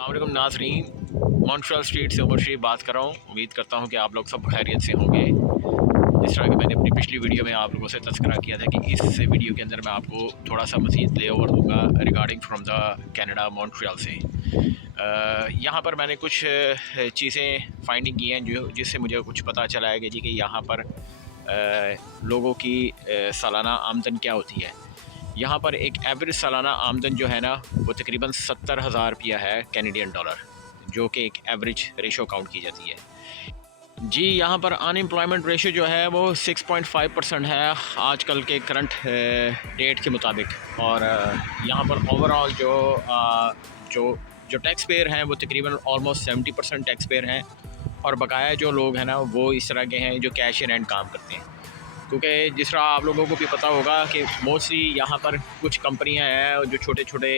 अस्सलाम वालेकुम नाज़रीन, मॉन्ट्रियल स्ट्रीट से उमर शरीफ बात कर रहा हूँ। उम्मीद करता हूँ कि आप लोग सब खैरियत से होंगे। जिस तरह कि मैंने अपनी पिछली वीडियो में आप लोगों से तज़किरा किया था कि इस वीडियो के अंदर मैं आपको थोड़ा सा मज़ीद ले ओवर दूँगा regarding from the Canada Montreal से। यहाँ पर मैंने कुछ चीज़ें फाइंडिंग की हैं जो जिससे मुझे कुछ पता चला है कि जी कि यहाँ पर लोगों की सालाना आमदन क्या होती है। यहाँ पर एक एवरेज सालाना आमदन जो है ना वो तकरीबन 70,000 रुपया है कैनेडियन डॉलर, जो कि एक एवरेज रेशो काउंट की जाती है। जी यहाँ पर अनएम्प्लॉयमेंट रेशो जो है वो 6.5% है आजकल के करंट डेट के मुताबिक। और यहाँ पर ओवरऑल जो जो टैक्स पेयर हैं वो तकरीबन ऑलमोस्ट 70% टैक्स पेयर हैं। और बकाया जो लोग हैं ना वो इस तरह के हैं जो कैश इन हैंड काम करते हैं, क्योंकि जिस तरह आप लोगों को भी पता होगा कि मोस्टली यहाँ पर कुछ कंपनियाँ हैं जो छोटे छोटे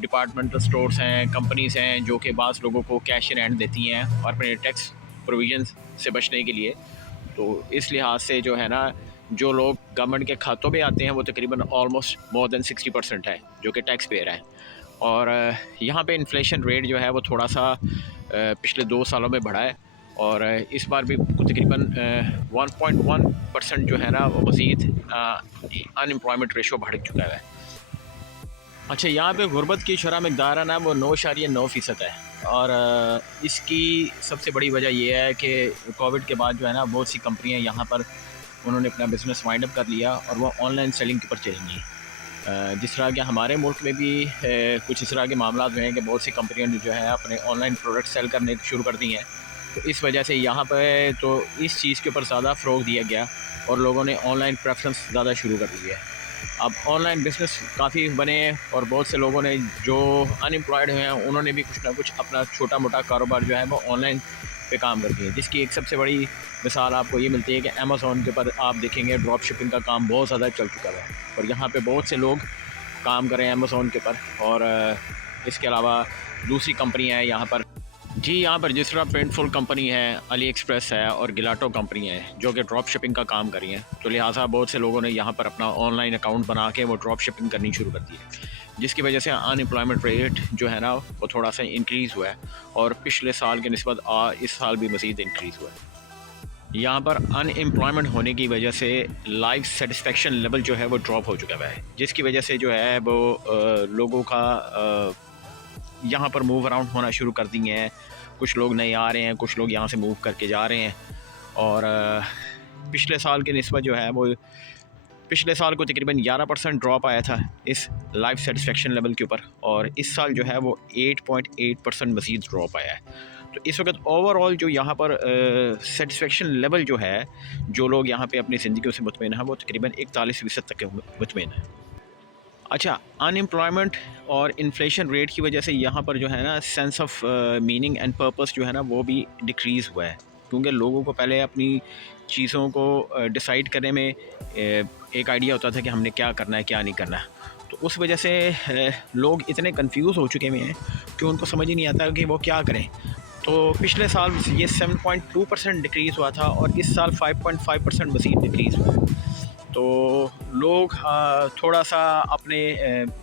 डिपार्टमेंटल स्टोर्स हैं, कंपनीज़ हैं जो कि बाज़ लोगों को कैश इन हैंड देती हैं और अपने टैक्स प्रोविजन से बचने के लिए। तो इस लिहाज से जो है ना जो लोग गवर्नमेंट के खातों में आते हैं वो तकरीबन ऑलमोस्ट मोर देन 60% है जो कि टैक्स पेयर है। और यहाँ पे इन्फ्लेशन रेट जो है वो थोड़ा सा पिछले 2 सालों में बढ़ा है और इस बार भी तकरीबन 1.1% जो है ना वो मज़ीद अनएम्प्लॉयमेंट रेशो बढ़ चुका है। अच्छा, यहाँ पे गुर्बत की शरह मकदार है ना वो 9.9% है। और इसकी सबसे बड़ी वजह यह है कि कोविड के बाद जो है ना बहुत सी कंपनियाँ यहाँ पर उन्होंने अपना बिज़नेस वाइंड अप कर लिया और वो ऑनलाइन सेलिंग के ऊपर चलेंगी। जिस तरह के हमारे मुल्क में भी कुछ इस तरह के मामला हुए हैं कि बहुत सी कंपनियों ने जो है अपने ऑनलाइन प्रोडक्ट सेल करने शुरू कर दी हैं। तो इस वजह से यहाँ पर तो इस चीज़ के ऊपर ज़्यादा फ़रोग दिया गया और लोगों ने ऑनलाइन प्रेफरेंस ज़्यादा शुरू कर दी है। अब ऑनलाइन बिज़नेस काफ़ी बने और बहुत से लोगों ने जो अनएम्प्लॉयड हैं उन्होंने भी कुछ ना कुछ अपना छोटा मोटा कारोबार जो है वो ऑनलाइन पे काम करती है। जिसकी एक सबसे बड़ी मिसाल आपको ये मिलती है कि अमेज़ॉन के ऊपर आप देखेंगे ड्रॉप शिपिंग का काम बहुत ज़्यादा चल चुका है और यहाँ पे बहुत से लोग काम कर रहे हैं अमेज़ॉन के ऊपर। और इसके अलावा दूसरी कंपनियाँ हैं यहाँ पर। जी यहाँ पर जिस तरह पेंटफुल कंपनी है, अली एक्सप्रेस है और गिलाटो कंपनी है जो कि ड्रॉप शिपिंग का काम कर रही हैं। तो लिहाजा बहुत से लोगों ने यहाँ पर अपना ऑनलाइन अकाउंट बना के वो ड्रॉप शिपिंग करनी शुरू कर दी है, जिसकी वजह से अनएम्प्लॉयमेंट रेट जो है ना वो थोड़ा सा इंक्रीज़ हुआ है और पिछले साल के निस्बत इस साल भी मज़ीद इंक्रीज़ हुआ है। यहाँ पर अनएम्प्लॉयमेंट होने की वजह से लाइफ सेटिस्फेक्शन लेवल जो है वो ड्रॉप हो चुका है, जिसकी वजह से जो है वो लोगों का यहाँ पर मूव अराउंड होना शुरू कर दिए हैं। कुछ लोग नए आ रहे हैं, कुछ लोग यहाँ से मूव करके जा रहे हैं। और पिछले साल के निस्बत जो है वो पिछले साल को तकरीबन 11% ड्रॉप आया था इस लाइफ सेटिस्फेक्शन लेवल के ऊपर और इस साल जो है वो 8.8% मज़ीद ड्रॉप आया है। तो इस वक्त ओवरऑल जो यहाँ पर सेटिस्फेक्शन लेवल जो है, जो लोग यहाँ पे अपनी ज़िंदगी से मुतमईन है वो तकरीबन 41% तक मुतमईन है। अच्छा, अनएम्प्लॉयमेंट और इन्फ्लेशन रेट की वजह से यहाँ पर जो है ना sense of meaning and purpose जो है ना वो भी डिक्रीज़ हुआ है, क्योंकि लोगों को पहले अपनी चीज़ों को डिसाइड करने में एक आइडिया होता था कि हमने क्या करना है क्या नहीं करना है। तो उस वजह से लोग इतने कंफ्यूज हो चुके हुए हैं कि उनको समझ ही नहीं आता कि वो क्या करें। तो पिछले साल ये 7.2% डिक्रीज़ हुआ था और इस साल 5.5% मज़ीद डिक्रीज़ हुआ है। तो लोग थोड़ा सा अपने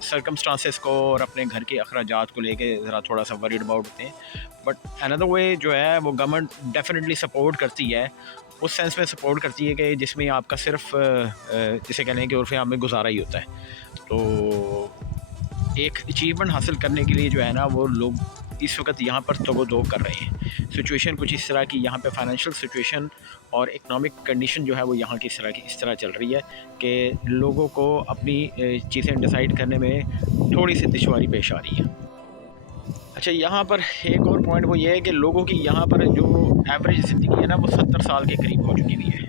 सर्कमस्टांसेस को और अपने घर के अखराजात को लेके ज़रा थोड़ा सा वरीड अबाउट होते हैं। बट अनदर वे जो है वो गवर्नमेंट डेफिनेटली सपोर्ट करती है, उस सेंस में सपोर्ट करती है कि जिसमें आपका सिर्फ जिसे कहने के उर्फ़ आम में गुजारा ही होता है। तो एक अचीवमेंट हासिल करने के लिए जो है ना वो लोग इस वक्त यहाँ पर तगो-दो कर रहे हैं। सिचुएशन कुछ इस तरह की यहाँ पे फाइनेंशियल सिचुएशन और इकनॉमिक कंडीशन जो है वो यहाँ की इस तरह चल रही है कि लोगों को अपनी चीज़ें डिसाइड करने में थोड़ी सी दुश्वारी पेश आ रही है। अच्छा, यहाँ पर एक और पॉइंट वो ये है कि लोगों की यहाँ पर जो एवरेज ज़िंदगी है ना वो 70 साल के करीब हो चुकी हुई है।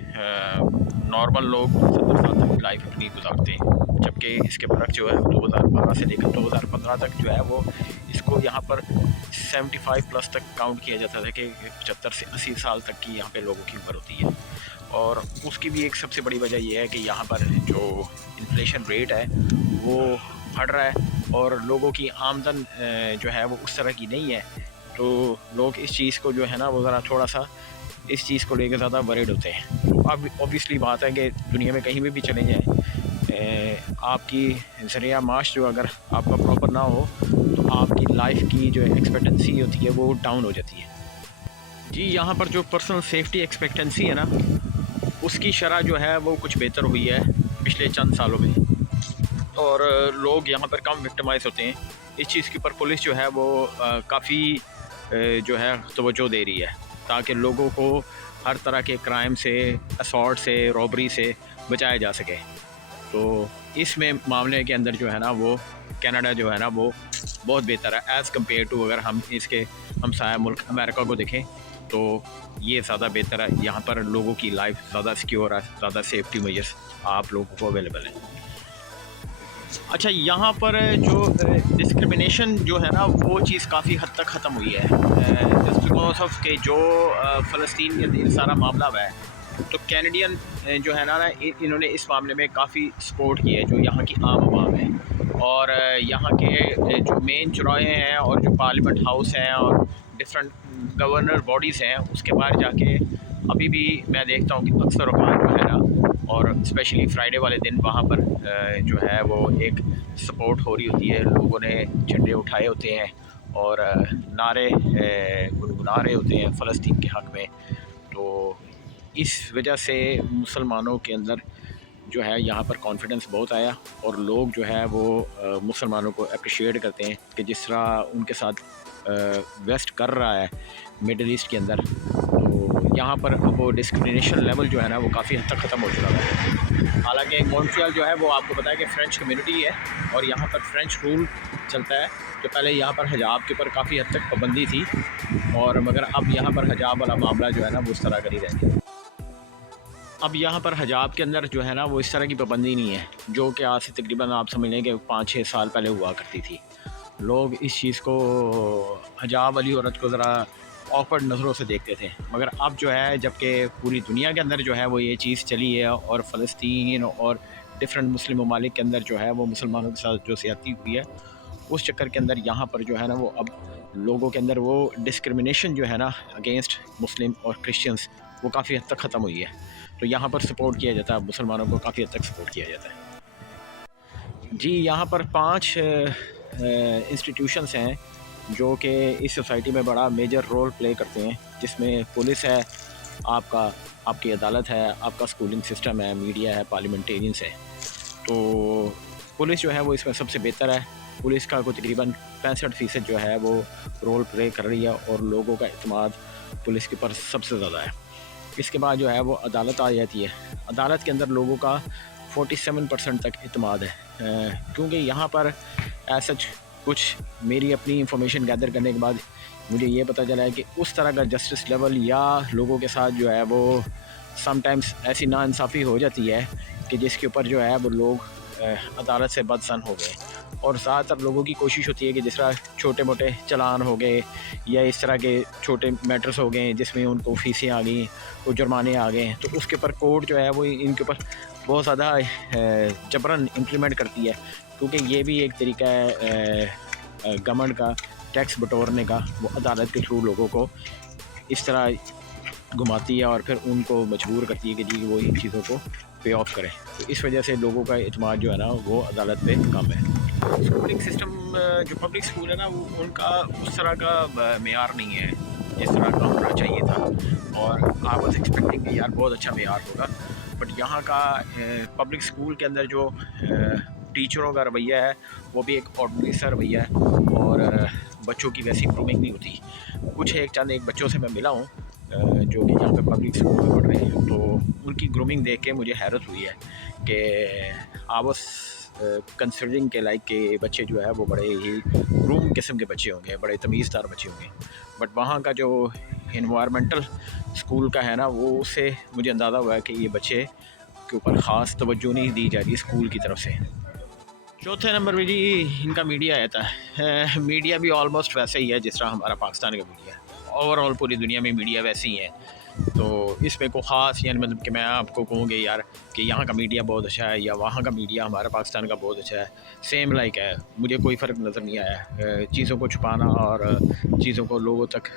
नॉर्मल लोग 70 साल तक की लाइफ अपनी गुजारते हैं, जबकि इसके बरक्स जो है 2012 से लेकर 2015 तक जो है वो इसको यहाँ पर 75 प्लस तक काउंट किया जाता था कि 75 से 80 साल तक की यहाँ पे लोगों की उम्र होती है। और उसकी भी एक सबसे बड़ी वजह यह है कि यहाँ पर जो इन्फ्लेशन रेट है वो बढ़ रहा है और लोगों की आमदन जो है वो उस तरह की नहीं है। तो लोग इस चीज़ को जो है ना वो ज़रा थोड़ा सा इस चीज़ को लेकर ज़्यादा वरीड होते हैं। अब ऑब्वियसली बात है कि दुनिया में कहीं भी चले जाएँ, आपकी ज़रिया माश जो अगर आपका प्रॉपर ना हो तो آپ کی لائف کی جو ایکسپیکٹنسی ہوتی ہے وہ ڈاؤن ہو جاتی ہے۔ جی یہاں پر جو پرسنل سیفٹی ایکسپیکٹنسی ہے نا، اس کی شرح جو ہے وہ کچھ بہتر ہوئی ہے پچھلے چند سالوں میں، اور لوگ یہاں پر کم وکٹمائز ہوتے ہیں۔ اس چیز کے اوپر پولیس جو ہے وہ کافی جو ہے توجہ دے رہی ہے، تاکہ لوگوں کو ہر طرح کے کرائم سے، اسالٹ سے، رابری سے بچایا جا سکے۔ تو اس میں معاملے کے اندر جو ہے نا وہ کینیڈا جو ہے نا وہ بہت بہتر ہے ایز کمپیئر ٹو اگر ہم اس کے ہمسایہ ملک امریکہ کو دیکھیں تو یہ زیادہ بہتر ہے۔ یہاں پر لوگوں کی لائف زیادہ سیکیور ہے، زیادہ سیفٹی میجرز آپ لوگوں کو اویلیبل ہیں۔ اچھا یہاں پر جو ڈسکرمنیشن جو ہے نا وہ چیز کافی حد تک ختم ہوئی ہے، جسٹ بیکاز آف کہ جو فلسطین کے اندر سارا معاملہ ہوا ہے، تو کینیڈین جو ہے نا انہوں نے اس معاملے میں کافی سپورٹ کی ہے جو یہاں کی عام عوام ہے، اور یہاں کے جو مین چوراہے ہیں اور جو پارلیمنٹ ہاؤس ہیں اور ڈفرینٹ گورنر باڈیز ہیں، اس کے باہر جا کے ابھی بھی میں دیکھتا ہوں کہ اکثر اوقات جو ہے نا، اور اسپیشلی فرائیڈے والے دن وہاں پر جو ہے وہ ایک سپورٹ ہو رہی ہوتی ہے، لوگوں نے جھنڈے اٹھائے ہوتے ہیں اور نعرے گنگنا رہے ہوتے ہیں فلسطین کے حق میں۔ تو اس وجہ سے مسلمانوں کے اندر جو ہے یہاں پر کانفیڈنس بہت آیا، اور لوگ جو ہے وہ مسلمانوں کو اپریشیٹ کرتے ہیں کہ جس طرح ان کے ساتھ ویسٹ کر رہا ہے مڈل ایسٹ کے اندر، تو یہاں پر وہ ڈسکرمنیشن لیول جو ہے نا وہ کافی حد تک ختم ہو چکا ہے۔ حالانکہ مونٹریال جو ہے وہ آپ کو پتہ ہے کہ فرینچ کمیونٹی ہے، اور یہاں پر فرینچ رول چلتا ہے، تو پہلے یہاں پر حجاب کے اوپر کافی حد تک پابندی تھی، اور مگر اب یہاں پر حجاب والا معاملہ جو ہے نا وہ اس طرح کا نہیں رہ گیا۔ اب یہاں پر حجاب کے اندر جو ہے نا وہ اس طرح کی پابندی نہیں ہے، جو کہ آج سے تقریباً آپ سمجھ لیں کہ 5-6 سال پہلے ہوا کرتی تھی۔ لوگ اس چیز کو، حجاب والی عورت کو ذرا آکورڈ نظروں سے دیکھتے تھے، مگر اب جو ہے جب کہ پوری دنیا کے اندر جو ہے وہ یہ چیز چلی ہے، اور فلسطین اور ڈفرینٹ مسلم ممالک کے اندر جو ہے وہ مسلمانوں کے ساتھ جو زیادتی ہوئی ہے، اس چکر کے اندر یہاں پر جو ہے نا وہ اب لوگوں کے اندر وہ ڈسکرمنیشن جو ہے نا اگینسٹ مسلم اور کرسچنس وہ کافی حد تک ختم ہوئی ہے۔ تو یہاں پر سپورٹ کیا جاتا ہے، مسلمانوں کو کافی حد تک سپورٹ کیا جاتا ہے۔ جی یہاں پر 5 انسٹیٹیوشنس ہیں جو کہ اس سوسائٹی میں بڑا میجر رول پلے کرتے ہیں، جس میں پولیس ہے، آپ کی عدالت ہے، آپ کا اسکولنگ سسٹم ہے، میڈیا ہے، پارلیمنٹیرینس ہے۔ تو پولیس جو ہے وہ اس میں سب سے بہتر ہے۔ پولیس کا کوئی تقریباً 65% جو ہے وہ رول پلے کر رہی ہے، اور لوگوں کا اعتماد پولیس کے اوپر سب سے زیادہ ہے۔ اس کے بعد جو ہے وہ عدالت آ جاتی ہے۔ عدالت کے اندر لوگوں کا 47% تک اعتماد ہے، کیونکہ یہاں پر ایسا کچھ میری اپنی انفارمیشن گیدر کرنے کے بعد مجھے یہ پتہ چلا ہے کہ اس طرح کا جسٹس لیول یا لوگوں کے ساتھ جو ہے وہ سم ٹائمز ایسی ناانصافی ہو جاتی ہے کہ جس کے اوپر جو ہے وہ لوگ عدالت سے بدظن ہو گئے، اور زیادہ تر لوگوں کی کوشش ہوتی ہے کہ جس طرح چھوٹے موٹے چلان ہو گئے یا اس طرح کے چھوٹے میٹرز ہو گئے جس میں ان کو فیسیں آ گئیں، کو جرمانے آ گئے ہیں، تو اس کے اوپر کورٹ جو ہے وہ ان کے اوپر بہت زیادہ جبراً امپلیمنٹ کرتی ہے، کیونکہ یہ بھی ایک طریقہ ہے گورنمنٹ کا ٹیکس بٹورنے کا۔ وہ عدالت کے تھرو لوگوں کو اس طرح گھماتی ہے اور پھر ان کو مجبور کرتی ہے کہ جی وہ ان چیزوں کو پے آف کریں، تو اس وجہ سے لوگوں کا اعتماد جو ہے نا وہ عدالت پہ کم ہے۔ اسکولنگ سسٹم جو پبلک اسکول ہے نا وہ ان کا اس طرح کا معیار نہیں ہے جس طرح کا ہونا چاہیے تھا، اور آئی واز ایکسپیکٹنگ کہ یار بہت اچھا معیار ہوگا، بٹ یہاں کا پبلک اسکول کے اندر جو ٹیچروں کا رویہ ہے وہ بھی ایک آرڈنری سا رویہ ہے، اور بچوں کی ویسی گرومنگ نہیں ہوتی۔ کچھ ایک بچوں سے میں ملا ہوں جو کہ یہاں پہ پبلک اسکول میں پڑھ رہے ہیں، تو ان کی گرومنگ دیکھ کے مجھے حیرت ہوئی ہے کہ آواز کنسیڈرنگ کے لائک کہ بچے جو ہے وہ بڑے ہی گروم قسم کے بچے ہوں گے، بڑے تمیز دار بچے ہوں گے، بٹ وہاں کا جو انوائرمنٹل اسکول کا ہے نا وہ اس سے مجھے اندازہ ہوا ہے کہ یہ بچے کے اوپر خاص توجہ نہیں دی جاتی اسکول کی طرف سے۔ چوتھے نمبر پہ جی ان کا میڈیا آتا ہے۔ میڈیا بھی آلموسٹ ویسے ہی ہے جس طرح ہمارا پاکستان کا میڈیا ہے، اوور آل پوری دنیا میں میڈیا ویسے ہی ہے، تو اس میں کوئی خاص یعنی مطلب کہ میں آپ کو کہوں گے یار کہ یہاں کا میڈیا بہت اچھا ہے یا وہاں کا میڈیا ہمارا پاکستان کا بہت اچھا ہے، سیم لائک ہے، مجھے کوئی فرق نظر نہیں آیا۔ چیزوں کو چھپانا اور چیزوں کو لوگوں تک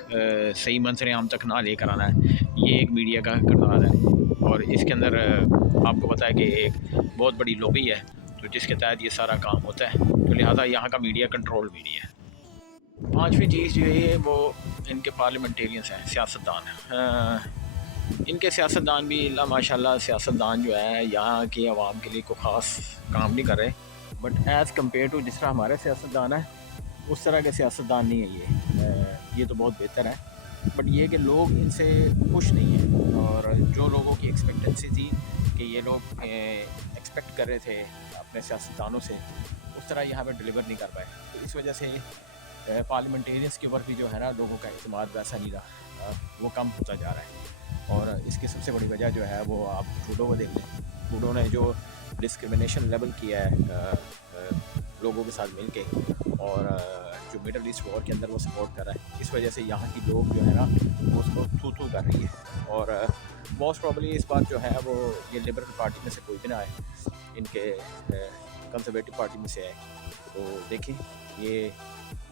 صحیح منظر عام تک نہ لے کر آنا ہے، یہ ایک میڈیا کا کردار ہے، اور اس کے اندر آپ کو پتہ ہے کہ ایک بہت بڑی لوبی ہے تو جس کے تحت یہ سارا کام ہوتا ہے، تو لہٰذا یہاں کا میڈیا کنٹرول میڈیا ہے۔ पाँचवीं चीज़ जो है वो इनके पार्लियामेंटेरियंस हैं, सियासतदान। इनके सियासतदान भी अल्लाह माशाल्लाह सियासतदान जो है यहाँ की आवाम के लिए कोई ख़ास काम नहीं कर रहे, बट एज़ कम्पेयर टू जिस तरह हमारे सियासतदान है उस तरह के सियासतदान नहीं है ये तो बहुत बेहतर है। बट ये कि लोग इनसे खुश नहीं हैं, और जो लोगों की एक्सपेक्टेंसी थी कि ये लोग एक्सपेक्ट कर रहे थे अपने सियासतदानों से, उस तरह यहाँ पे डिलीवर नहीं कर पाए। तो इस वजह से पार्लियामेंटेरियंस के ऊपर भी जो है ना लोगों का एतमाद वैसा नहीं रहा, वो कम होता जा रहा है। और इसकी सबसे बड़ी वजह जो है वो आप ट्रूडो को देख लें। ट्रूडो ने जो डिस्क्रिमिनेशन लेवल किया है लोगों के साथ मिल के, और जो मिडल ईस्ट वॉर के अंदर वो सपोर्ट कर रहा है, इस वजह से यहाँ की लोग जो है ना वो उसको थू थू कर रही है। और मोस्ट प्रॉब्ली इस बार जो है वो ये लिबरल पार्टी में से कोई भी ना आए, इनके कंजर्वेटिव पार्टी में से आए। तो देखिए ये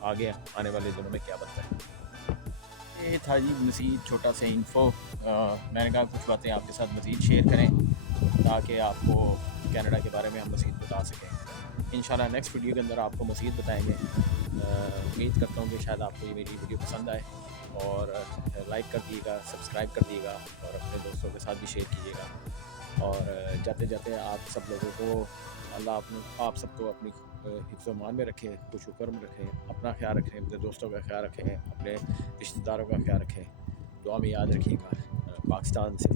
आगे आने वाले दिनों में क्या बनता है। ये था जी मज़ीद छोटा सा इन्फो। मैंने कहा कुछ बातें आपके साथ मज़ीद शेयर करें ताकि आपको कनाडा के बारे में हम मज़ीद बता सकें। इंशाल्लाह नेक्स्ट वीडियो के अंदर आपको मज़ीद बताएंगे। उम्मीद करता हूँ कि शायद आपको ये मेरी वीडियो पसंद आए, और लाइक कर दीजिएगा, सब्सक्राइब कर दीजिएगा, और अपने दोस्तों के साथ भी शेयर कीजिएगा। और जाते जाते आप सब लोगों को अल्लाह आप सबको अपनी हिफ्ज़-ओ-मान में रखें, खुश शुक्र में रखें, अपना ख्याल रखें, अपने दोस्तों का ख्याल रखें, अपने रिश्तेदारों का ख्याल रखें। दुआ में याद रखिएगा। पाकिस्तान से